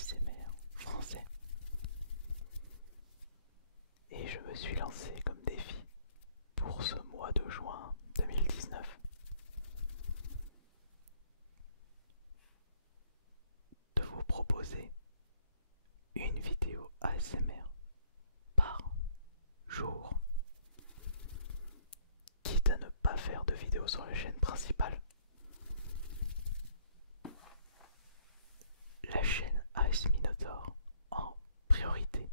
ASMR français. Et je me suis lancé comme défi pour ce mois de juin 2019 de vous proposer une vidéo ASMR par jour, quitte à ne pas faire de vidéo sur la chaîne principale. La chaîne AS Minotaur en priorité.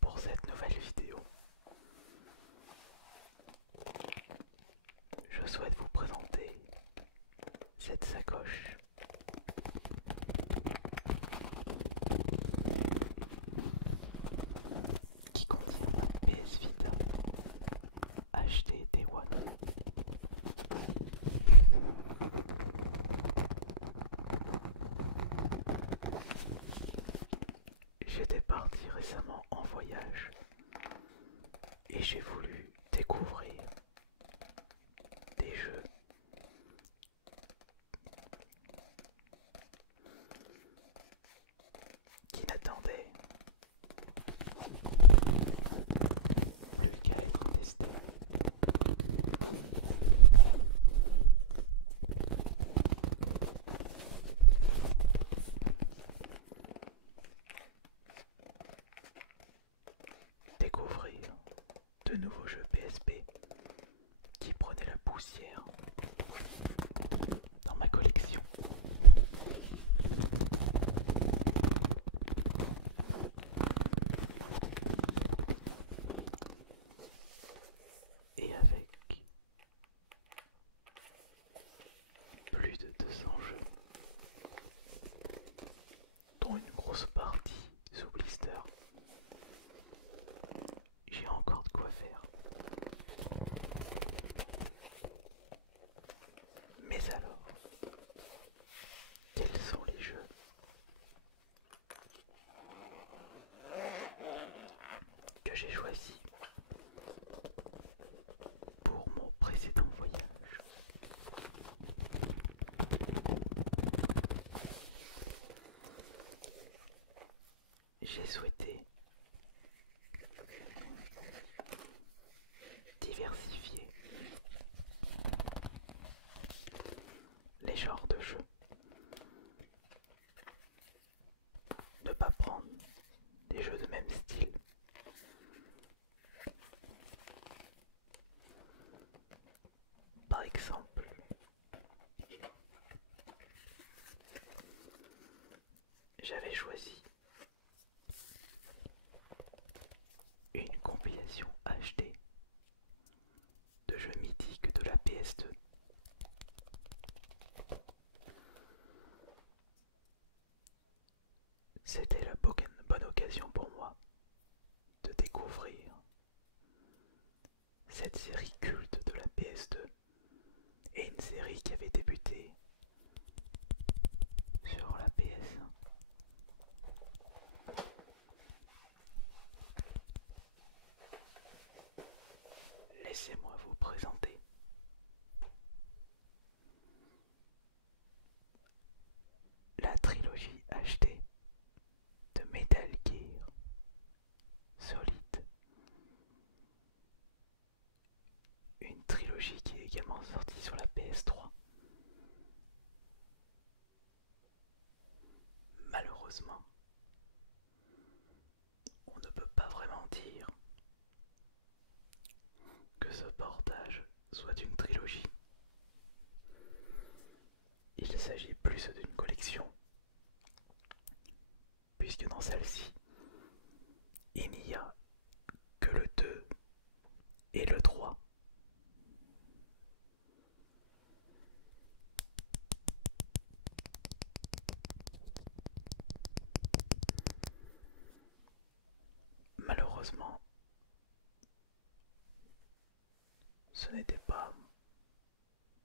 Pour cette nouvelle vidéo, je souhaite vous présenter cette sacoche qui contient un PS Vita HD Day One. J'étais parti récemment en voyage et j'ai voulu découvrir des jeux qui n'attendaient plus qu'à être testés. Découvrir de nouveaux jeux PSP qui prenaient la poussière dans ma collection. Et avec plus de 200 jeux, dont une grosse partie sous blister, j'ai encore de quoi faire. Mais alors, quels sont les jeux que j'ai choisis pour mon précédent voyage? J'ai souhaité diversifier les genres de jeux, ne pas prendre des jeux de même style. Par exemple, j'avais choisi une compilation HD de jeux mythiques de la PS2. C'était la bonne occasion pour moi de découvrir cette série culte de la PS2 et une série qui avait débuté sur la PS1. Laissez-moi vous présenter la trilogie HD de Metal Gear Solid. Une trilogie qui est également sortie sur la PS3. Malheureusement, on ne peut pas vraiment dire que ce portage soit une trilogie. Il s'agit plus d'une collection, puisque dans celle-ci, il n'y a que le 2 et le 3. Malheureusement, ce n'était pas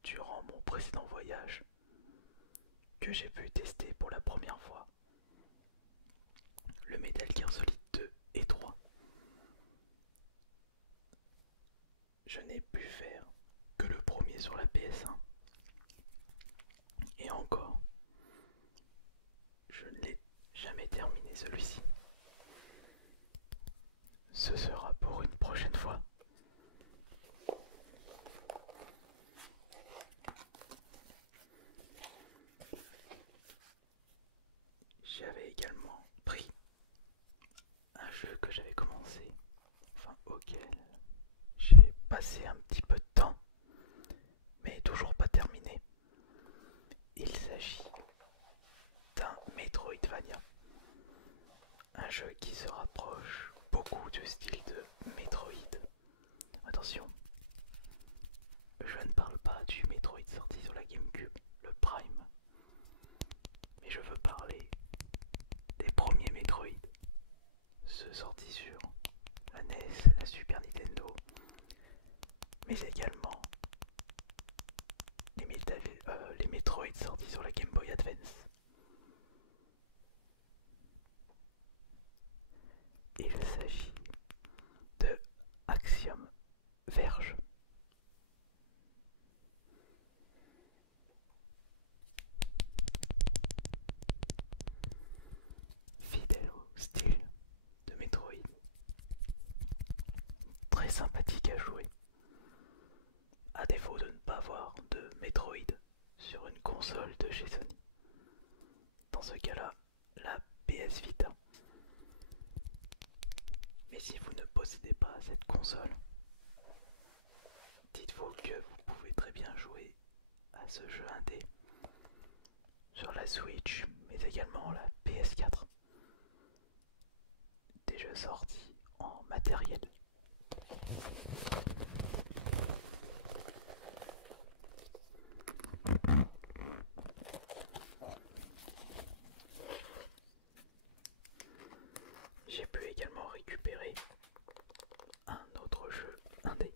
durant mon précédent voyage que j'ai pu tester pour la première fois le Metal Gear Solid 2 et 3. Je n'ai pu faire que le premier sur la PS1. Et encore, jamais terminé celui-ci. Ce sera pour une prochaine fois. J'avais également pris un jeu que j'avais commencé, enfin auquel j'ai passé un petit peu de temps, mais toujours pas terminé. Il s'agit d'un Metroidvania, un jeu qui se rapproche beaucoup du style de Metroid. Attention, je ne parle pas du Metroid sorti sur la GameCube, le Prime, mais je veux parler des premiers Metroid, ceux sortis sur la NES, la Super Nintendo, mais également les Metroid sortis sur la Game Boy Advance. Il s'agit de Axiom Verge. Fidèle au style de Metroid, très sympathique à jouer. À défaut de ne pas avoir de Metroid sur une console de chez Sony. Dans ce cas-là, la PS Vita. Mais si vous ne possédez pas cette console, dites-vous que vous pouvez très bien jouer à ce jeu indé sur la Switch, mais également la PS4. Des jeux sortis en matériel. J'ai pu également récupérer un autre jeu indé.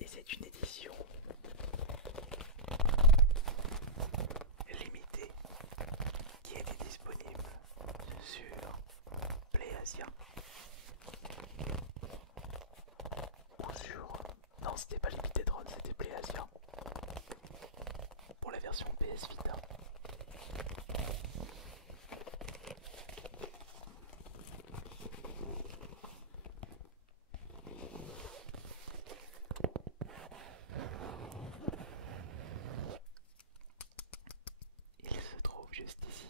Et c'est une édition limitée qui était disponible sur PlayAsia ou sur... Non, c'était pas Limited Run, c'était PlayAsia pour la version PS Vita. Il se trouve juste ici.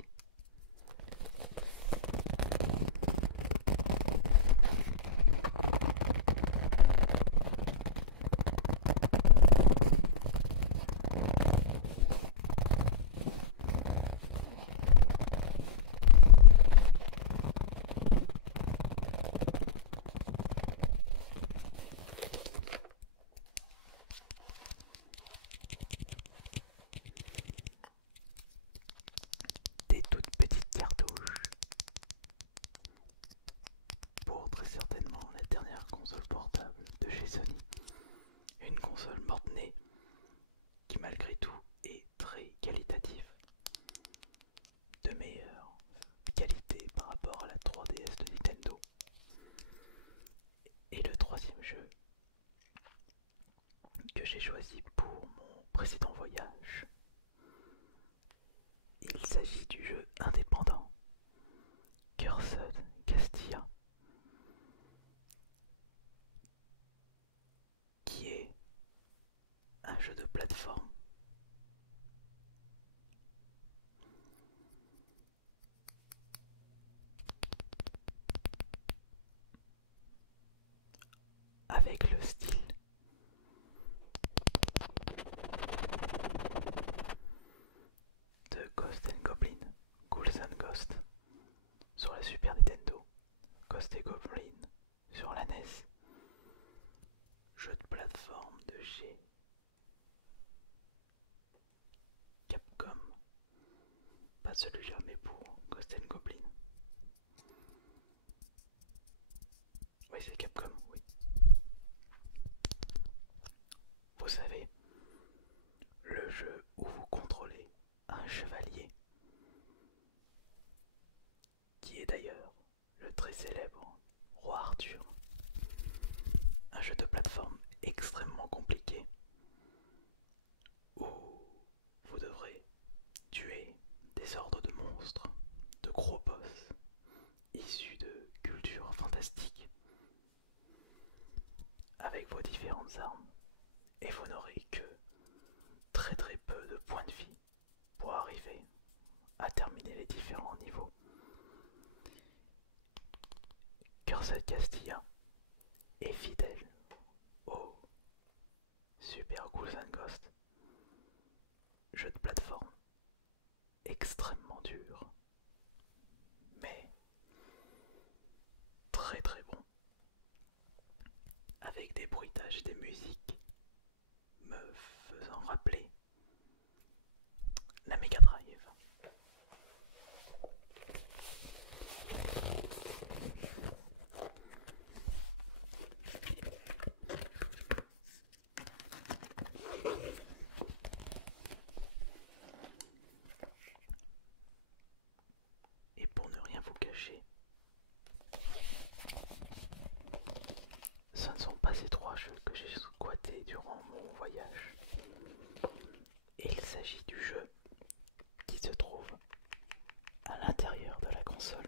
Des toutes petites cartouches pour très certainement la dernière console portable de chez Sony. Une console morte-née qui malgré tout est très qualitative. De meilleure qualité par rapport à la 3DS de Nintendo. Et le troisième jeu que j'ai choisi pour mon précédent voyage, il s'agit du jeu indépendant Cursed Castilla, qui est un jeu de plateforme avec le style de Ghost and Goblin, Ghouls and Ghost sur la Super Nintendo, Ghost and Goblin sur la NES, jeu de plateforme de chez Capcom, pas celui-là mais pour Ghost and Goblin. Oui, c'est Capcom, oui. Vous savez, le jeu où vous contrôlez un chevalier, qui est d'ailleurs le très célèbre Roi Arthur. Un jeu de plateforme extrêmement compliqué, où vous devrez tuer des hordes de monstres vos différentes armes et vous n'aurez que très très peu de points de vie pour arriver à terminer les différents niveaux. Car cette Castilla est fidèle au Super Ghouls and Ghosts, jeu de plateforme extrêmement dur, mais très très bon, avec des bruitages et des musiques me faisant rappeler la Mega Drive. Et pour ne rien vous cacher, ce ne sont pas ces trois jeux que j'ai squattés durant mon voyage. Et il s'agit du jeu qui se trouve à l'intérieur de la console.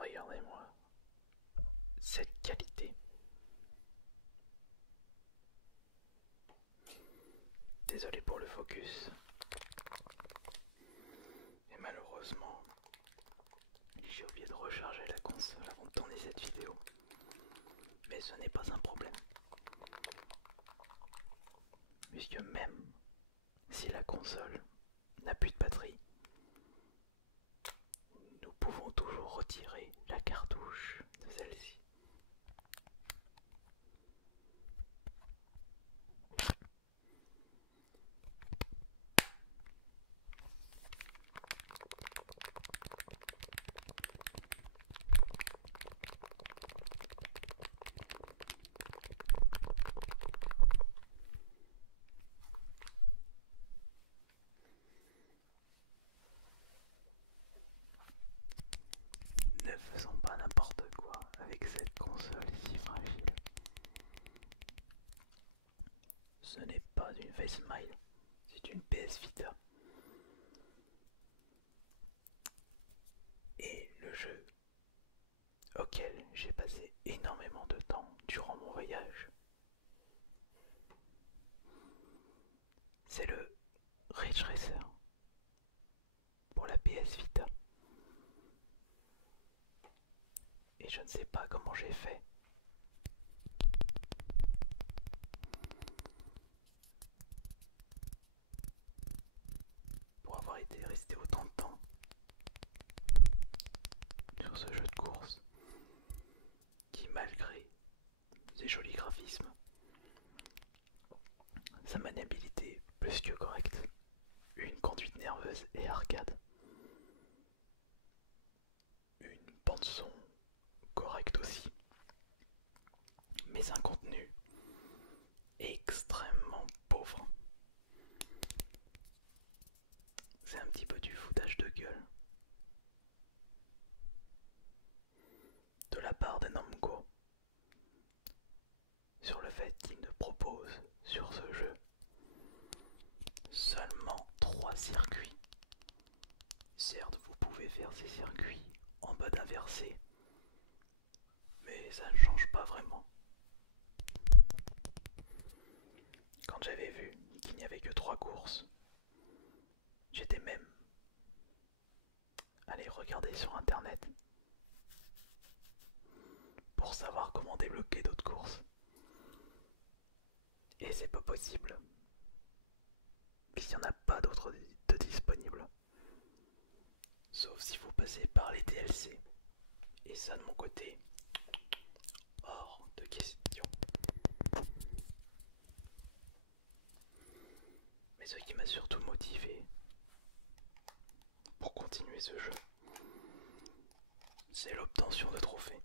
Regardez-moi cette qualité. Désolé pour le focus. Et malheureusement, j'ai oublié de recharger la console avant de tourner cette vidéo. Mais ce n'est pas un problème. Puisque même si la console n'a plus de batterie, nous pouvons toujours retirer la cartouche de celle-ci. Ne faisons pas n'importe quoi avec cette console si fragile. Ce n'est pas une Facemile, c'est une PS Vita. Et le jeu auquel j'ai passé énormément de temps durant mon voyage, c'est le Ridge Racer pour la PS Vita. Et je ne sais pas comment j'ai fait pour avoir été resté autant de temps sur ce jeu de course qui, malgré ses jolis graphismes, sa maniabilité plus que correcte, une conduite nerveuse et arcade, une bande son correcte aussi, mais un contenu extrêmement pauvre. C'est un petit peu du foutage de gueule de la part de Namco sur le fait qu'il ne propose sur ce jeu seulement 3 circuits. Certes, vous pouvez faire ces circuits en mode inversé, mais ça ne change pas vraiment. Quand j'avais vu qu'il n'y avait que 3 courses, j'étais même allé regarder sur internet pour savoir comment débloquer d'autres courses. Et c'est pas possible, puisqu'il n'y en a pas d'autres de disponibles. Sauf si vous passez par les DLC. Et ça, de mon côté, hors de question. Mais ce qui m'a surtout motivé pour continuer ce jeu, c'est l'obtention de trophées.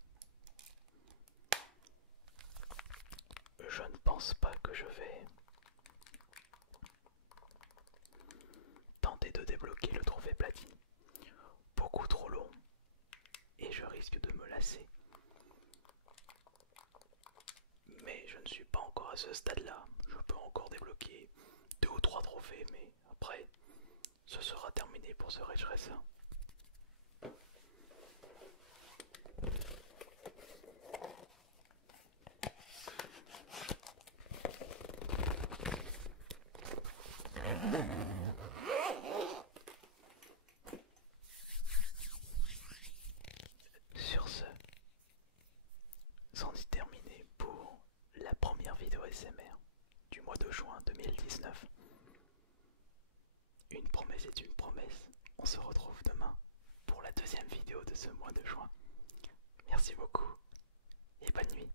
Je ne pense pas que je vais tenter de débloquer le trophée platine. Beaucoup trop risque de me lasser. Mais je ne suis pas encore à ce stade-là. Je peux encore débloquer 2 ou 3 trophées, mais après, ce sera terminé pour ce Ridge Racer. Sur ce, c'en est terminé pour la première vidéo SMR du mois de juin 2019. Une promesse est une promesse, on se retrouve demain pour la deuxième vidéo de ce mois de juin. Merci beaucoup et bonne nuit.